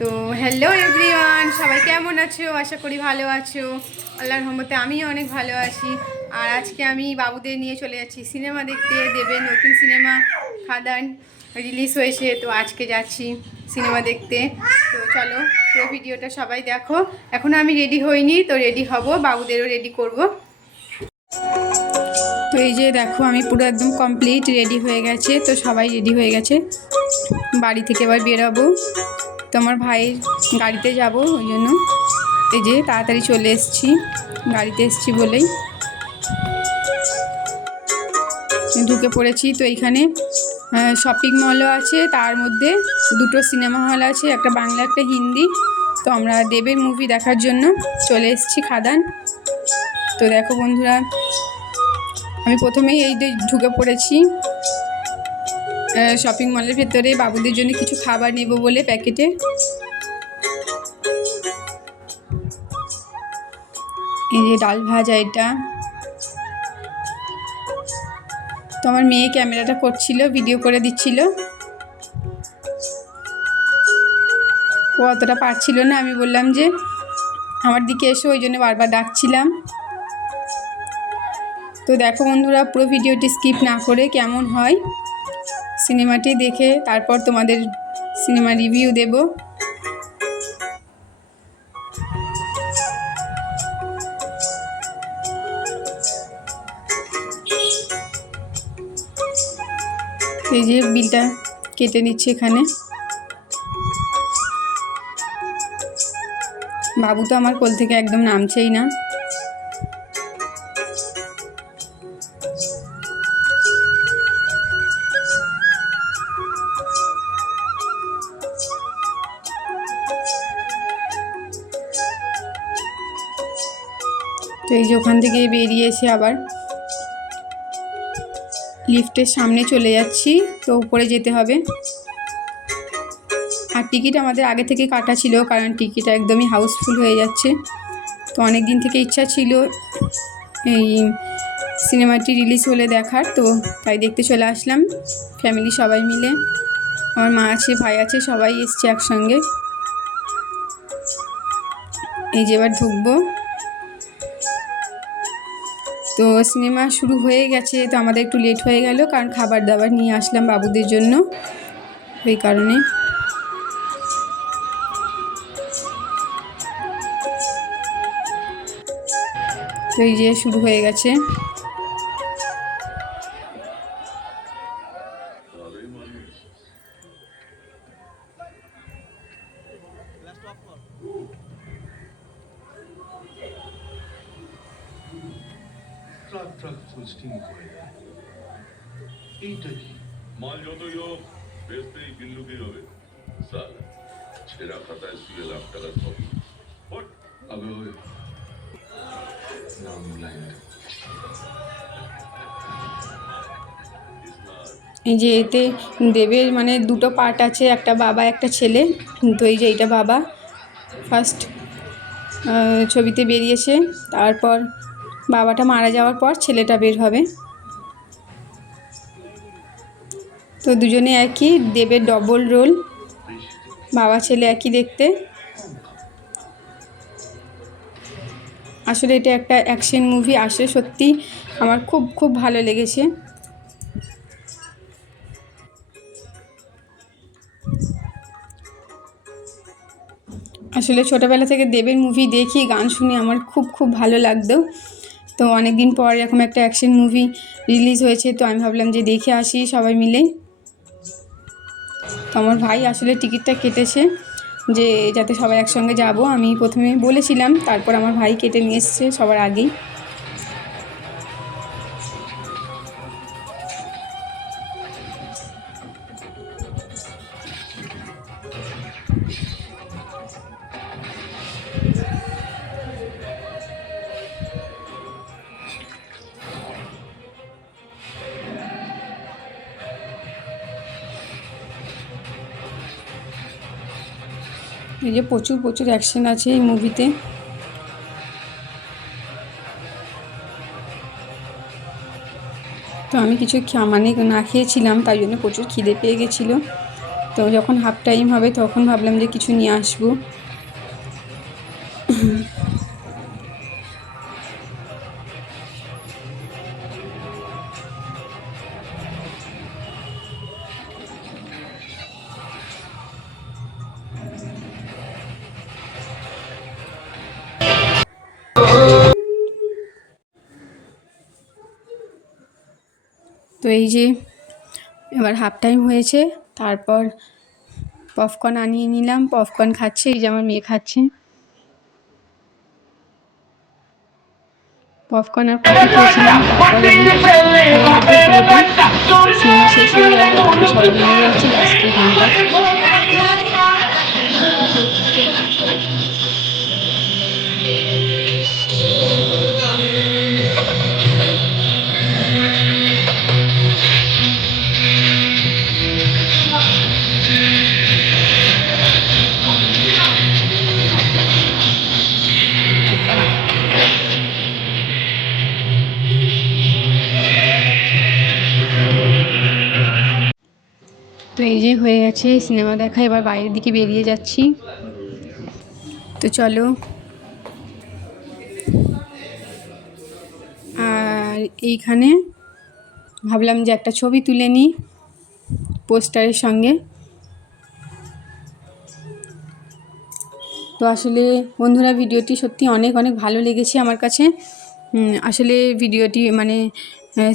তো hello everyone, সবাই কেমন আছো? আশা করি ভালো আছো। আল্লাহর রহমতে আমিও অনেক ভালো আছি। আর আজকে আমি বাবুদের নিয়ে চলে যাচ্ছি সিনেমা দেখতে। দেবের নতুন সিনেমা খাদান রিলিজ হয়েছে, তো আজকে যাচ্ছি সিনেমা দেখতে। তো চলো পুরো ভিডিওটা সবাই দেখো। এখনও আমি রেডি হইনি, তো রেডি হব, বাবুদেরও রেডি করব। তো এই যে দেখো, আমি পুরো একদম কমপ্লিট রেডি হয়ে গেছে। তো সবাই রেডি হয়ে গেছে, বাড়ি থেকে এবার বেরোবো। তো আমার ভাইয়ের গাড়িতে যাব, ওই জন্য এই যে তাড়াতাড়ি চলে এসেছি, গাড়িতে এসেছি বলেই ঢুকে পড়েছি। তো এইখানে শপিং মলও আছে, তার মধ্যে দুটো সিনেমা হল আছে, একটা বাংলা একটা হিন্দি। তো আমরা দেবের মুভি দেখার জন্য চলে এসেছি খাদান। তো দেখো বন্ধুরা, আমি প্রথমেই এই যে ঢুকে পড়েছি শপিং মলের ভেতরে, বাবুদের জন্য কিছু খাবার নেব বলে প্যাকেটে। এই যে ডাল ভাজা, এটা তো আমার মেয়ে ক্যামেরাটা করছিল, ভিডিও করে দিচ্ছিল। ও অতটা পারছিল না, আমি বললাম যে আমার দিকে এসো, ওই জন্য বারবার ডাকছিলাম। তো দেখো বন্ধুরা, পুরো ভিডিওটি স্কিপ না করে কেমন হয় সিনেমাটি দেখে তারপর তোমাদের সিনেমা রিভিউ দেব। এই যে বিলটা কেটে নিচ্ছে এখানে। বাবু তো আমার কোল থেকে একদম নামছেই না। তো এই যে ওখান থেকে বেরিয়ে এসে আবার লিফটের সামনে চলে যাচ্ছি, তো উপরে যেতে হবে। আর টিকিট আমাদের আগে থেকে কাটা ছিল, কারণ টিকিট একদমই হাউসফুল হয়ে যাচ্ছে। তো অনেক দিন থেকে ইচ্ছা ছিল এই সিনেমাটি রিলিজ হলে দেখার, তো তাই দেখতে চলে আসলাম ফ্যামিলি সবাই মিলে। আমার মা আছে, ভাই আছে, সবাই এসছে একসঙ্গে। এই যে এবার ঢুকবো। তো সিনেমা শুরু হয়ে গেছে, তো আমাদের একটু লেট হয়ে গেল, কারণ খাবার দাবার নিয়ে আসলাম বাবুদের জন্য, ওই কারণে। তো এই যে শুরু হয়ে গেছে। ট্রাক ফুল স্টিং করে দেয়। এইটা কি? মাল যতই হোক বেচতেই বিল্লুকি হবে। স্যার ছেঁড়া খাতায় শুয়ে লাখ টাকার কপি। আবে ওই নাম লাইন। এই যে এতে দেবের মানে দুটো পার্ট আছে, একটা বাবা একটা ছেলে। তো এই যে এইটা বাবা ফার্স্ট ছবিতে বেরিয়েছে, তারপর বাবাটা মারা যাওয়ার পর ছেলেটা বের হবে। তো দুজনে একই, দেবের ডবল রোল, বাবা ছেলে একই দেখতে। আসলে এটা একটা অ্যাকশন মুভি, আসলে সত্যি আমার খুব খুব ভালো লেগেছে। আসলে ছোটোবেলা থেকে দেবের মুভি দেখি, গান শুনে আমার খুব খুব ভালো লাগতো। তো অনেক দিন পর এরকম একটা অ্যাকশন মুভি রিলিজ হয়েছে, তো আমি ভাবলাম যে দেখে আসি সবাই মিলে। তো আমার ভাই আসলে টিকিটটা কেটেছে, যে যাতে সবাই একসঙ্গে যাব। আমি প্রথমে বলেছিলাম, তারপর আমার ভাই কেটে নিয়ে এসছে সবার আগেই। এই যে প্রচুর প্রচুর অ্যাকশন আছে এই মুভিতে। তো আমি কিছু মানে না খেয়েছিলাম, তাই জন্য প্রচুর খিদে পেয়ে গেছিলো। তো যখন হাফ টাইম হবে তখন ভাবলাম যে কিছু নিয়ে আসবো। তো এই যে এবার হাফ টাইম হয়েছে, তারপর পপকর্ন আনিয়ে নিলাম, পপকর্ন খাচ্ছে, এই যে আমার মেয়ে খাচ্ছে পপকর্ন আর কফি খেয়েছিলাম। তারপরে সিনেমা শেষ হয়ে গেল, সবাই বেরিয়ে যাচ্ছে লাস্টে গানটা। তো এই যে হয়ে গেছে সিনেমা দেখা, এবার বাইরের দিকে বেরিয়ে যাচ্ছি। তো চলো। আর এইখানে ভাবলাম যে একটা ছবি তুলে নিই পোস্টারের সঙ্গে। তো আসলে বন্ধুরা ভিডিওটি সত্যি অনেক অনেক ভালো লেগেছে আমার কাছে। আসলে ভিডিওটি মানে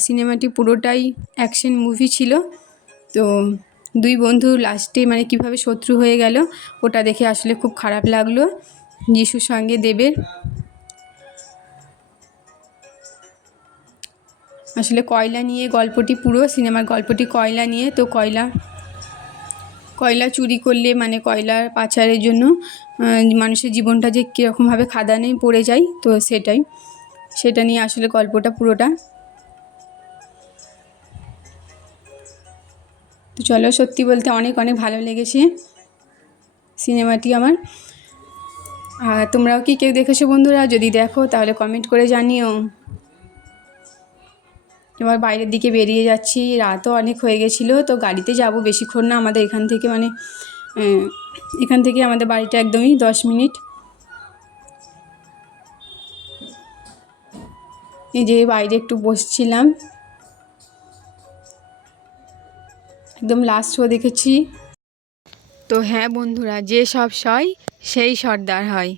সিনেমাটি পুরোটাই অ্যাকশন মুভি ছিল। তো দুই বন্ধু লাস্টে মানে কিভাবে শত্রু হয়ে গেল ওটা দেখে আসলে খুব খারাপ লাগলো যিশুর সঙ্গে দেবের। আসলে কয়লা নিয়ে গল্পটি, পুরো সিনেমার গল্পটি কয়লা নিয়ে। তো কয়লা চুরি করলে মানে কয়লার পাচারের জন্য মানুষের জীবনটা যে কীরকমভাবে খাদানে পড়ে যায়, তো সেটা নিয়ে আসলে গল্পটা পুরোটা। তো চলো, সত্যি বলতে অনেক অনেক ভালো লেগেছে সিনেমাটি আমার। আর তোমরাও কি কেউ দেখেছো বন্ধুরা? যদি দেখো তাহলে কমেন্ট করে জানিও। এবার বাইরের দিকে বেরিয়ে যাচ্ছি, রাতও অনেক হয়ে গেছিলো। তো গাড়িতে যাব, বেশিক্ষণ না, আমাদের এখান থেকে আমাদের বাড়িটা একদমই 10 মিনিট। এই যে বাইরে একটু বসছিলাম, একদম লাস্ট শো দেখেছি। তো হ্যাঁ বন্ধুরা, যে সব সয় সেই সর্দার হয়।